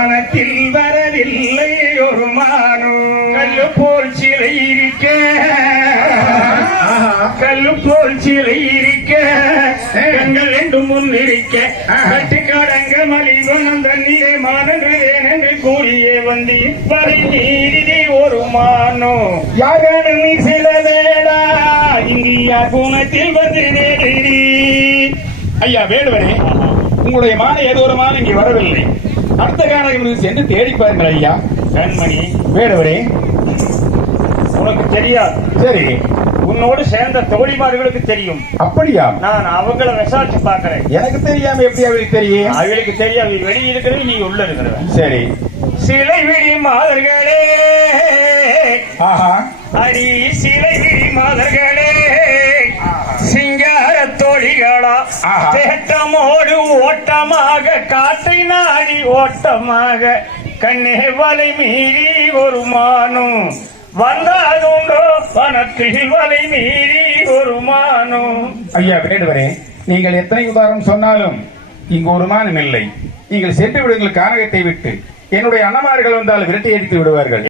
மனத்தில் வரவில்லை ஒரு மானோ கல்லு போல் சிலை இருக்க கல்லு போல் சிலை இருக்க எங்கள் என்று முன் இருக்க கட்டுக்காடங்க மலிவனம் தண்ணீரை மானன்றேன் என்று கூறியே வந்து இப்படி நீரிலே ஒரு மானோ யாரும் சில வேடா இந்தியா குணத்தில் வந்து நேரி. ஐயா வேடுவனே, உங்களுடைய மானை ஏதோ ஒரு மான் இங்கே வரவில்லை. அடுத்த காரணம் சென்று தேடி பாருங்கள் ஐயா. கண்மணி வேடுவனே, உனக்கு தெரியாது. சரி, உன்னோடு சேர்ந்த தோழிமார்களுக்கு தெரியும். அப்படியா? நான் அவங்கள விசாரிச்சு பாக்குறேன். எனக்கு தெரியாம எப்படி அவளுக்கு தெரியும்? அவளுக்கு தெரியாது. வெளியே இருக்கிறது, நீ உள்ள இருக்கிற. சரி. சிலை விழி மாதர்களே, ஆஹா, அடி சிலை விழி மாதர்களே, சிங்கார தோழிகளா தேட்டமோடு ஓட்டமாக காட்டை நாடி ஓட்டமாக கண்ணே வலை மீறி ஒரு மானும் வந்தாதுண்டோ வனத்தில் வலை மீறி ஒரு மானும். ஐயா வேடுவரே, நீங்கள் எத்தனை உதாரணம் சொன்னாலும் இங்கு ஒரு மானும் இல்லை. நீங்கள் சென்று விடுங்கள் கானகத்தை விட்டு. என்னுடைய அண்ணமார்கள் வந்தால் விரட்டி அடித்து விடுவார்கள்.